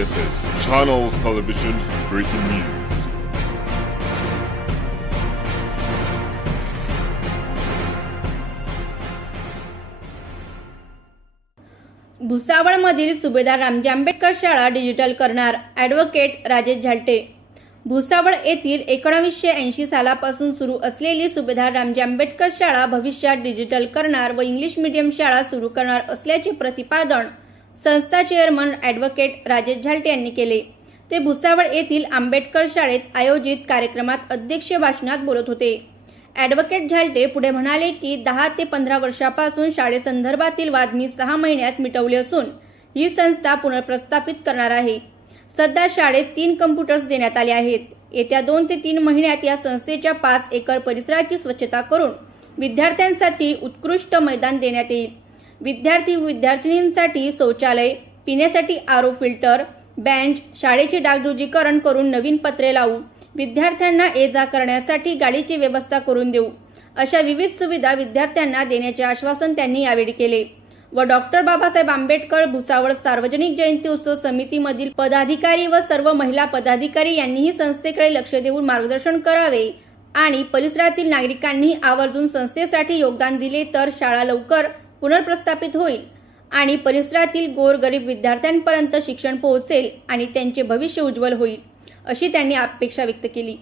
This is Channels Television's breaking news. भुसावळमधील सुभेदार रामजी आंबेडकर शाळा digital करणार ॲडव्होकेट राजेश झालटे। भुसावळ येथील 1980 सालापासून सुरू असलेली सुभेदार रामजी आंबेडकर शाळा भविष्यात डिजिटल करणार व इंग्लिश मीडियम शाळा सुरू करणार असल्याचे प्रतिपादन संस्था चेअरमन ॲडव्होकेट राजेश झालटे यांनी केले। ते भुसावळ येथील आंबेडकर शाळेत आयोजित कार्यक्रमात अध्यक्षीय भाषणात बोलत होते। ॲडव्होकेट झालटे पुढे म्हणाले की 10 ते 15 वर्षापासून शाळेसंदर्भातील वाद मी 6 महिन्यात मिटवले असून ही संस्था पुनर्प्रस्थापित करणार आहे। सध्या शाळेत 3 कॉम्प्युटर्स देण्यात आले आहेत। येत्या 2 ते 3 महिन्यात या संस्थेच्या 5 एकर परिसराची स्वच्छता करून विद्यार्थ्यांसाठी उत्कृष्ट मैदान देण्यात येईल। विद्यार्थी व विद्यार्थिनींसाठी शौचालय, पिण्यासाठी आरओ फिल्टर, बेंच, शाळेचे डागडुजीकरण करून नवीन पत्रे लावू, विद्यार्थ्यांना ये-जा करण्यासाठी गाडीची व्यवस्था करून देऊ, अशा विविध सुविधा विद्यार्थ्यांना देण्याचे आश्वासन त्यांनी यावेळी केले। व डॉक्टर बाबासाहेब आंबेडकर भुसावळ सार्वजनिक जयंती उत्सव समितीमधील पदाधिकारी व सर्व महिला पदाधिकारी यांनीही संस्थेकडे लक्ष देऊन मार्गदर्शन करावे आणि परिसरातील नागरिकांनी आवर्जून संस्थेसाठी योगदान दिले तर शाळा लवकर पुनर्प्रस्थापित होईल आणि परिसरातील गोरगरीब विद्यार्थ्यांपर्यंत शिक्षण पोहोचेल आणि त्यांचे भविष्य उज्ज्वल होईल, अशी त्यांनी अपेक्षा व्यक्त केली।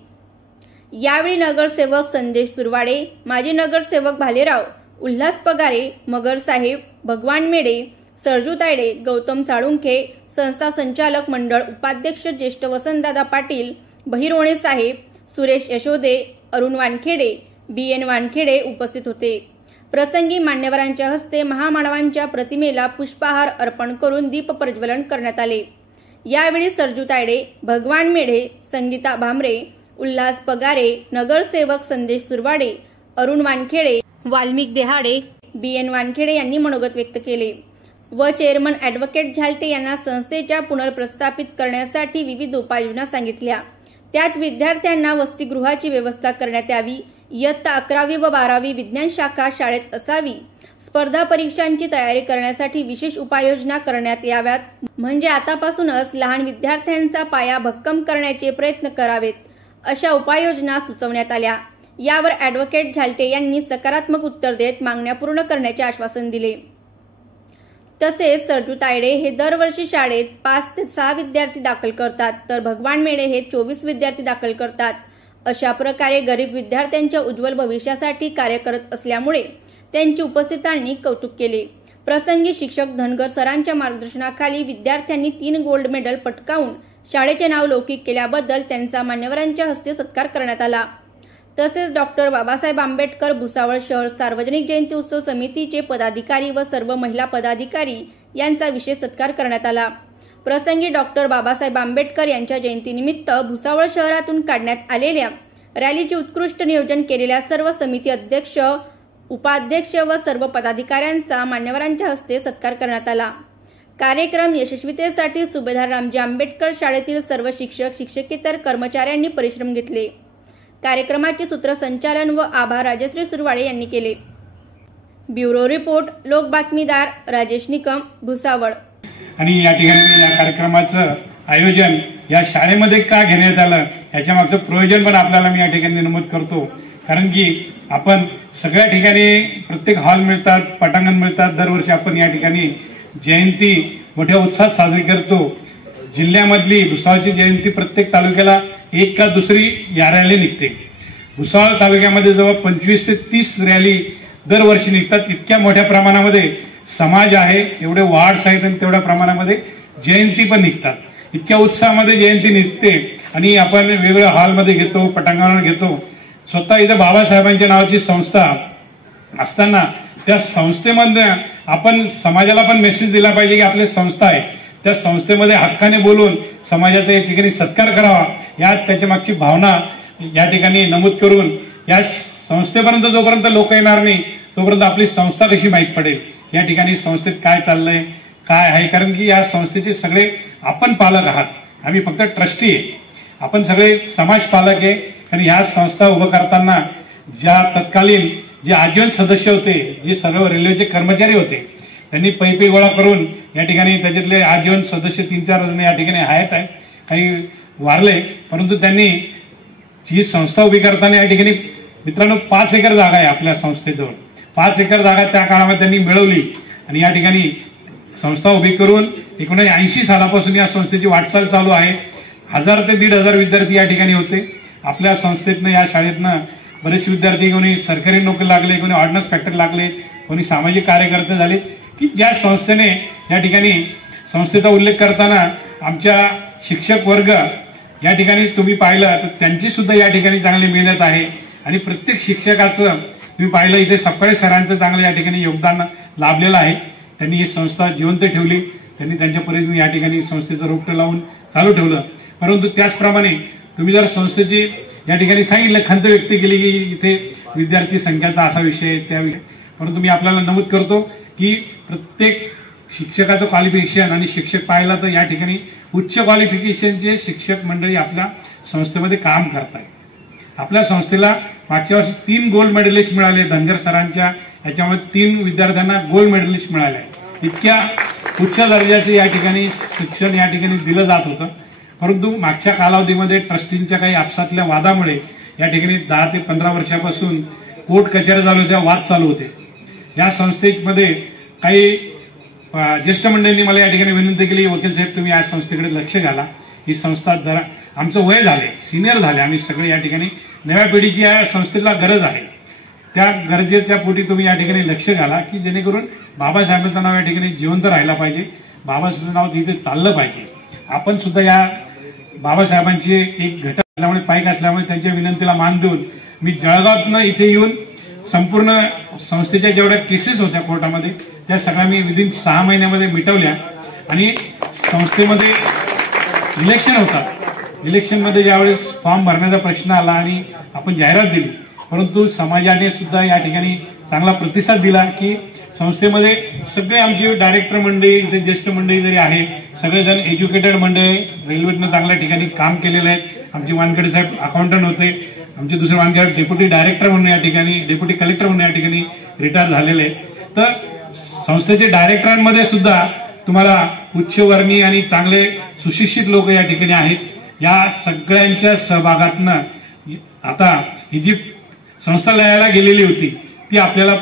यावेळी नगरसेवक संदेश सुरवाडे, माजी नगरसेवक भालेराव, उल्हास पगारे, मगर साहेब, भगवान मेढे, सरजू तायडे, गौतम साळुंखे, संस्था संचालक मंडळ उपाध्यक्ष ज्येष्ठ वसंतदादा पाटील, बहिरोणे साहेब, सुरेश यशोदे, अरुण वानखेडे, BN वानखेडे उपस्थित होते। प्रसंगी मान्यवरांच्या हस्ते महामानवांच्या प्रतिमेला पुष्पहार अर्पण करून दीप प्रज्वलन करण्यात आले। यावेळी सरजू तायडे, भगवान मेढे, संगीता भामरे, उल्हास पगारे, नगरसेवक संदेश सुरवाडे, अरुण वानखेडे, वाल्मिक देहाडे, BN वानखेडे यांनी मनोगत व्यक्त केले व चेअरमन ॲडव्होकेट झालटे यांना संस्थेच्या पुनर्प्रस्थापित करण्यासाठी विविध उपाययोजना सांगितल्या। त्यात विद्यार्थ्यांना वसतिगृहाची व्यवस्था करण्यात यावी, इयत्ता 11वी व 12वी विज्ञान शाखा शाळेत असावी, स्पर्धा परीक्षांची तयारी करण्यासाठी विशेष उपाययोजना करण्यात याव्यात, म्हणजे आतापासूनच लहान विद्यार्थ्यांचा पाया भक्कम करण्याचे प्रयत्न करावेत, अशा उपाययोजना सुचवण्यात आल्या। यावर ॲडव्होकेट झालटे यांनी सकारात्मक उत्तर देत मागण्या पूर्ण करण्याचे आश्वासन दिले। तसेच सरजू तायडे हे दरवर्षी शाळेत 5 ते 6 विद्यार्थी दाखल करतात तर भगवान मेढे हे 24 विद्यार्थी दाखल करतात। अशा प्रकारे गरीब विद्यार्थ्यांच्या उज्ज्वल भविष्यासाठी कार्य करत असल्यामुळे त्यांची उपस्थितांनी कौतुक केले। प्रसंगी शिक्षक धनगर सरांच्या मार्गदर्शनाखाली विद्यार्थ्यांनी 3 गोल्ड मेडल पटकावून शाळेचे नाव लौकिक केल्याबद्दल त्यांचा मान्यवरांच्या हस्ते सत्कार करण्यात आला। तसेच डॉक्टर बाबासाहेब आंबेडकर भुसावळ शहर सार्वजनिक जयंती उत्सव समितीचे पदाधिकारी व सर्व महिला पदाधिकारी यांचा विशेष सत्कार करण्यात आला। प्रसंगी डॉक्टर बाबासाहेब आंबेडकर यांच्या जयंतीनिमित्त भुसावळ शहरातून काढण्यात आलेल्या रॅलीचे उत्कृष्ट नियोजन केलेल्या सर्व समिती अध्यक्ष, उपाध्यक्ष व सर्व पदाधिकाऱ्यांचा मान्यवरांच्या हस्ते सत्कार करण्यात आला। कार्यक्रम यशस्वीतेसाठी सुभेदार रामजी आंबेडकर शाळेतील सर्व शिक्षक, शिक्षकेतर कर्मचाऱ्यांनी परिश्रम घेतले। कार्यक्रमाचे सूत्रसंचालन व आभार राजश्री सुरवाडे यांनी केले। ब्युरो रिपोर्ट, लोक बातमीदार राजेश निकम, भुसावळ। आणि या ठिकाणी या कार्यक्रमाचं आयोजन या शाळेमध्ये का घेण्यात आलं याच्या मागचं प्रयोजन पण आपल्याला मी या ठिकाणी नमूद करतो। कारण की आपण सगळ्या ठिकाणी प्रत्येक हॉल मिळतात, पटांगण मिळतात, दरवर्षी आपण या ठिकाणी जयंती मोठ्या उत्साहात साजरी करतो। जिल्ह्यामधली भुसावळची जयंती प्रत्येक तालुक्याला एक का दुसरी या रॅली निघते। भुसावळ तालुक्यामध्ये जवळ 25 ते 30 रॅली दरवर्षी निघतात। इतक्या मोठ्या प्रमाणामध्ये समाज आहे, एवढे वार्ड्स आहेत आणि तेवढ्या प्रमाणामध्ये जयंती पण निघतात। इतक्या उत्साहामध्ये जयंती निघते आणि आपण वेगवेगळ्या हॉलमध्ये घेतो, पटांगणावर घेतो। स्वतः इथं बाबासाहेबांच्या नावाची संस्था असताना त्या संस्थेमध्ये आपण समाजाला पण मेसेज दिला पाहिजे की आपली संस्था आहे, त्या संस्थेमध्ये हक्काने बोलून समाजाचा या ठिकाणी सत्कार करावा, या त्याच्या मागची भावना या ठिकाणी नमूद करून या संस्थेपर्यंत जोपर्यंत लोक येणार नाही तोपर्यंत आपली संस्था कशी माहीत पडेल, या ठिकाणी संस्थेत काय चाललंय काय आहे। कारण की या संस्थेचे सगळे आपण पालक आहात, आम्ही फक्त ट्रस्टी आहे, आपण सगळे समाज पालक आहे। आणि ह्या संस्था उभं करताना ज्या तत्कालीन जे आजीवन सदस्य होते, जे सर्व रेल्वेचे कर्मचारी होते, त्यांनी पैपे गोळा करून या ठिकाणी त्याच्यातले आजीवन सदस्य 3-4 जण या ठिकाणी आहेत, काही वारले, परंतु त्यांनी जी संस्था उभी करताना या ठिकाणी मित्रांनो 5 एकर जागा आहे आपल्या संस्थेजवळ. 5 एकर जागा त्या काळामध्ये त्यांनी मिळवली आणि या ठिकाणी संस्था उभी करून 1980 सालापासून या संस्थेची वाटचाल चालू आहे. 1000 ते 1500 विद्यार्थी या ठिकाणी होते. आपल्या संस्थेतनं, या शाळेतनं बरेच विद्यार्थी, कोणी सरकारी नोकरी लागले, कोणी ऑर्डनन्स फॅक्टरी लागले, कोणी सामाजिक कार्यकर्ते झाले, की ज्या संस्थेने या ठिकाणी संस्थेचा उल्लेख करताना आमच्या शिक्षक वर्ग या ठिकाणी तुम्ही पाहिलं तर त्यांची सुद्धा या ठिकाणी चांगली मेहनत आहे. आणि प्रत्येक शिक्षकाचं तुम्ही पाहिलं इथे सपकाळे सरांचं चांगलं या ठिकाणी योगदान लाभलेलं आहे. त्यांनी ही संस्था जिवंत ठेवली. त्यांनी त्यांच्या परीने या ठिकाणी संस्थेचं रोपटं लावून चालू ठेवलं. परंतु त्याचप्रमाणे तुम्ही जर संस्थेची या ठिकाणी सांगितलं, खंत व्यक्त केली की इथे विद्यार्थी संख्याचा असा विषय आहे, त्या विषय, परंतु मी आपल्याला नमूद करतो की प्रत्येक शिक्षकाचं क्वालिफिकेशन आणि शिक्षक पाहिलं तर या ठिकाणी उच्च क्वालिफिकेशनचे शिक्षक मंडळी आपल्या संस्थेमध्ये काम करतात. आपल्या संस्थेला मागच्या वर्षी 3 गोल्ड मेडलिस्ट मिळाले. धनगर सरांच्या याच्यामध्ये 3 विद्यार्थ्यांना गोल्ड मेडलिस्ट मिळाले. इतक्या उच्च दर्जाचे या ठिकाणी शिक्षण या ठिकाणी दिलं जात होतं. परंतु मागच्या कालावधीमध्ये ट्रस्टींच्या काही आपसातल्या वादामुळे या ठिकाणी 10 ते 15 वर्षापासून कोर्ट कचेऱ्या चालू होत्या, वाद चालू होते. या संस्थेमध्ये काही ज्येष्ठ मंडळींनी मला या ठिकाणी विनंती केली, वकील साहेब तुम्ही या संस्थेकडे लक्ष घाला. ही संस्था जरा आमचं वय झाले, सिनियर झाले आम्ही सगळे, या ठिकाणी नव्या पिढीची या संस्थेला गरज आहे. त्या गरजेच्या पोटी तुम्ही या ठिकाणी लक्ष घाला की जेणेकरून बाबासाहेबांचं नाव या ठिकाणी जिवंत राहायला पाहिजे, बाबासाहेबांचं नाव तिथे चाललं पाहिजे. आपण सुद्धा या बाबासाहेबांचे एक घटक असल्यामुळे, पाईक असल्यामुळे त्यांच्या विनंतीला मान देऊन मी जळगावातनं इथे येऊन संपूर्ण संस्थेच्या जेवढ्या केसेस होत्या कोर्टामध्ये त्या सगळ्या मी विदिन 6 महिन्यामध्ये मिटवल्या. आणि संस्थेमध्ये इलेक्शन होतात, इलेक्शनमध्ये ज्यावेळेस फॉर्म भरण्याचा प्रश्न आला आणि आपण जाहिरात दिली, परंतु समाजाने सुद्धा या ठिकाणी चांगला प्रतिसाद दिला की संस्थेमध्ये सगळे आमचे डायरेक्टर मंडळी, इथे ज्येष्ठ मंडळी जरी आहे, सगळेजण एज्युकेटेड मंडळी, रेल्वेतनं चांगल्या ठिकाणी काम केलेलं आहे. आमचे वानखेडे साहेब अकाउंटंट होते, आमचे दुसरे वानखेडे डेप्युटी डायरेक्टर म्हणून या ठिकाणी, डेप्युटी कलेक्टर म्हणून या ठिकाणी रिटायर झालेले आहे. तर संस्थेचे डायरेक्टरांमध्ये सुद्धा तुम्हाला उच्चवर्णीय आणि चांगले सुशिक्षित लोक या ठिकाणी आहेत. या सगळ्यांच्या सहभागातनं आता ही जी संस्था लयाला गेलेली होती ती आपल्याला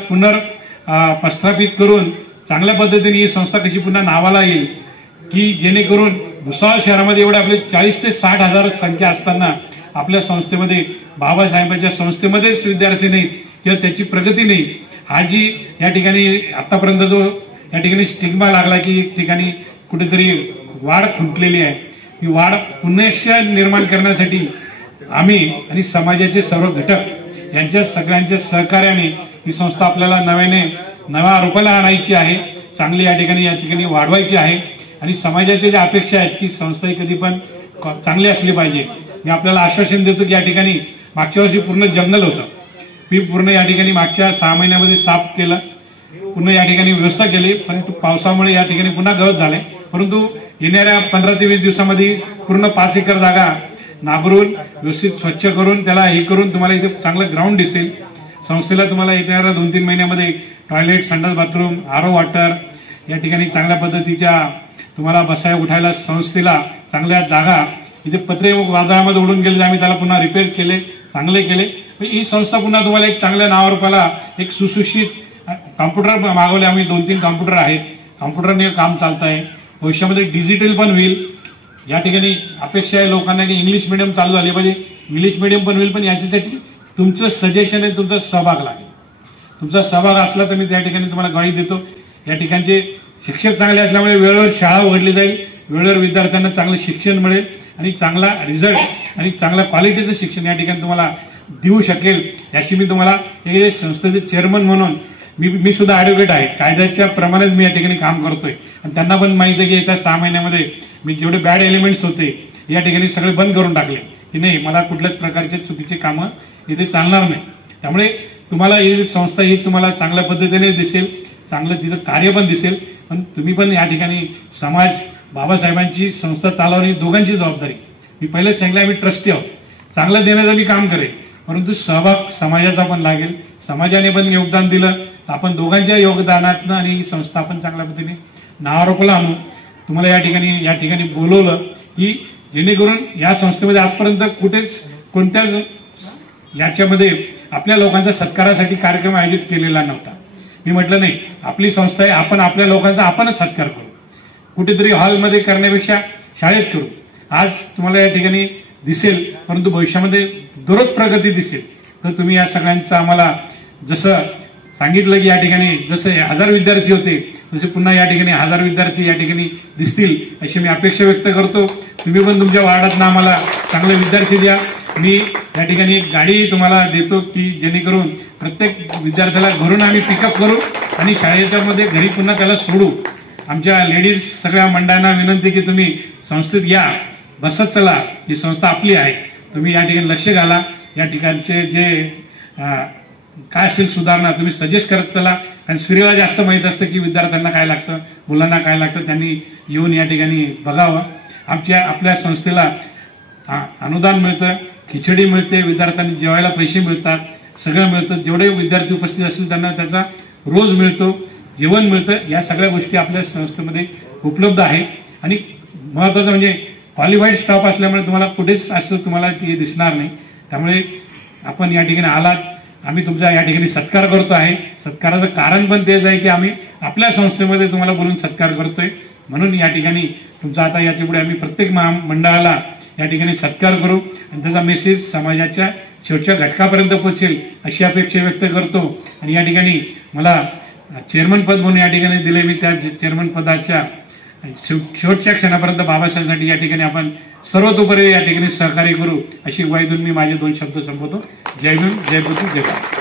प्रस्थापित करून चांगल्या पद्धतीने ही संस्था कशी पुन्हा नावाला येईल की जेणेकरून भुसावळ शहरामध्ये एवढे आपले 40 ते 60 हजार संख्या असताना आपल्या संस्थेमध्ये बाबासाहेबांच्या संस्थेमध्येच विद्यार्थी नाहीत किंवा त्याची प्रगती नाही. हा जी या ठिकाणी आतापर्यंत जो या ठिकाणी स्टिग्मा लागला की ठिकाणी कुठेतरी वाढ खुंटलेली आहे, ही वाढ पुनश्च निर्माण करण्यासाठी आम्ही आणि समाजाचे सर्व घटक यांच्या सगळ्यांच्या सहकार्याने ही संस्था आपल्याला नव्या रूपाला आणायची आहे, चांगली या ठिकाणी वाढवायची आहे. आणि समाजाच्या ज्या अपेक्षा आहेत की संस्था ही कधी पण चांगली असली पाहिजे. मी आपल्याला आश्वासन देतो की या ठिकाणी मागच्या वर्षी पूर्ण जंगल होतं, मी पूर्ण या ठिकाणी मागच्या 6 महिन्यामध्ये साफ केलं, पुन्हा या ठिकाणी व्यवस्था केली. परंतु पावसामुळे या ठिकाणी पुन्हा गवत झाले. परंतु येणाऱ्या 15 ते 20 दिवसामध्ये पूर्ण 5 एकर जागा नांगरून व्यवस्थित स्वच्छ करून त्याला हे करून तुम्हाला इथे चांगलं ग्राउंड दिसेल. संस्थेला तुम्हाला येणाऱ्या 2-3 महिन्यामध्ये टॉयलेट, संडास, बाथरूम, आरो वॉटर या ठिकाणी चांगल्या पद्धतीच्या तुम्हाला बसायला उठायला संस्थेला चांगल्या जागा. इथे पत्रे वादळामध्ये उडून गेले, आम्ही त्याला पुन्हा रिपेअर केले, चांगले केले. ही संस्था पुन्हा तुम्हाला एक चांगल्या नावारूपाला एक सुशिक्षित कॉम्प्युटर मागवले आम्ही, 2-3 कॉम्प्युटर आहेत, कॉम्प्युटरने काम चालत आहे. भविष्यामध्ये डिजिटल पण होईल. या ठिकाणी अपेक्षा आहे लोकांना की इंग्लिश मिडियम चालू झाले पाहिजे, इंग्लिश मिडियम पण होईल. पण याच्यासाठी तुमचं सजेशन आहे, तुमचा सहभाग लागेल. तुमचा सहभाग असला तर मी त्या ठिकाणी तुम्हाला ग्वाही देतो. या ठिकाणचे शिक्षक चांगले असल्यामुळे वेळेवर शाळा उघडली जाईल, वेळेवर विद्यार्थ्यांना चांगलं शिक्षण मिळेल आणि चांगला रिझल्ट आणि चांगल्या क्वालिटीचं शिक्षण या ठिकाणी तुम्हाला देऊ शकेल. याची मी तुम्हाला हे संस्थेचे चेअरमन म्हणून मी सुद्धा ऍडव्होकेट आहे, कायद्याच्या प्रमाणेच मी या ठिकाणी काम करतोय. आणि त्यांना पण माहिती आहे की येत्या 6 महिन्यामध्ये मी जेवढे बॅड एलिमेंट्स होते या ठिकाणी सगळे बंद करून टाकले की नाही, मला कुठल्याच प्रकारचे चुकीचे कामं इथे चालणार नाही. त्यामुळे तुम्हाला ही संस्था ही तुम्हाला चांगल्या पद्धतीने दिसेल, चांगलं तिचं कार्य पण दिसेल. पण तुम्ही पण या ठिकाणी समाज, बाबासाहेबांची संस्था चालवणे दोघांची जबाबदारी. मी पहिलेच सांगितलं आम्ही ट्रस्टी आहोत, चांगलं देण्याचं मी काम करेल, परंतु सहभाग समाजाचा पण लागेल. समाजाने पण योगदान दिलं आपण दोघांच्या योगदानातनं आणि ही संस्था आपण चांगल्या पद्धतीने नावारूपाला आणू. तुम्हाला या ठिकाणी बोलवलं की जेणेकरून या संस्थेमध्ये आजपर्यंत कुठेच कोणत्याच याच्यामध्ये आपल्या लोकांचा सत्कारासाठी कार्यक्रम आयोजित केलेला नव्हता. मी म्हटलं नाही, आपली संस्था आहे, आपण आपल्या लोकांचा आपणच सत्कार करू. कुठेतरी हॉलमध्ये करण्यापेक्षा शाळेत करू. आज तुम्हाला या ठिकाणी दिसेल, परंतु भविष्यामध्ये दररोज प्रगती दिसेल. तर तुम्ही या सगळ्यांचं आम्हाला जसं सांगितलं की या ठिकाणी जसे 1000 विद्यार्थी होते तसे पुन्हा या ठिकाणी 1000 विद्यार्थी या ठिकाणी दिसतील अशी मी अपेक्षा व्यक्त करतो. तुम्ही पण तुमच्या वार्डातनं आम्हाला चांगले विद्यार्थी द्या. मी या ठिकाणी एक गाडी तुम्हाला देतो की जेणेकरून प्रत्येक विद्यार्थ्याला घरून आम्ही पिकअप करू आणि शाळेच्या मध्ये घरी पुन्हा त्याला सोडू. आमच्या लेडीज सगळ्या मंडळांना विनंती की तुम्ही संस्थेत या, बसत चला. ही संस्था आपली आहे. तुम्ही या ठिकाणी लक्ष घाला. या ठिकाणचे जे काय असेल सुधारणा तुम्ही सजेस्ट करत चला. आणि स्त्रीला जास्त माहीत असतं की विद्यार्थ्यांना काय लागतं, मुलांना काय लागतं. त्यांनी येऊन या ठिकाणी बघावं. आपल्या संस्थेला अनुदान मिळतं, खिचडी मिळते, विद्यार्थ्यांनी जेवायला पैसे मिळतात, सगळं मिळतं. जेवढे विद्यार्थी उपस्थित असतील त्यांना त्याचा रोज मिळतो, जेवण मिळतं. या सगळ्या गोष्टी आपल्या संस्थेमध्ये उपलब्ध आहे. आणि महत्वाचं म्हणजे क्वालिफाईड स्टाफ असल्यामुळे तुम्हाला कुठेच असं तुम्हाला ते दिसणार नाही. त्यामुळे आपण या ठिकाणी आलात, आम्ही तुमचा या ठिकाणी सत्कार करतो आहे. सत्काराचं कारण पण तेच आहे की आम्ही आपल्या संस्थेमध्ये तुम्हाला बोलून सत्कार करतोय. म्हणून या ठिकाणी तुमचा आता याच्या पुढे आम्ही प्रत्येक मंडळाला या ठिकाणी सत्कार करू आणि त्याचा मेसेज समाजाच्या शेवटच्या घटकापर्यंत पोहोचेल अशी अपेक्षा व्यक्त करतो. आणि या ठिकाणी मला चेअरमन पद म्हणून या ठिकाणी दिले. मी त्या चेअरमन पदाच्या शेवटच्या क्षणापर्यंत बाबासाहेबांसाठी या ठिकाणी आपण सर्वतोपरी या ठिकाणी सहकार्य करू अशी ग्वाही देऊन मी माझे 2 शब्द संपवतो. जय भीम, जय बुद्ध, जय भारत.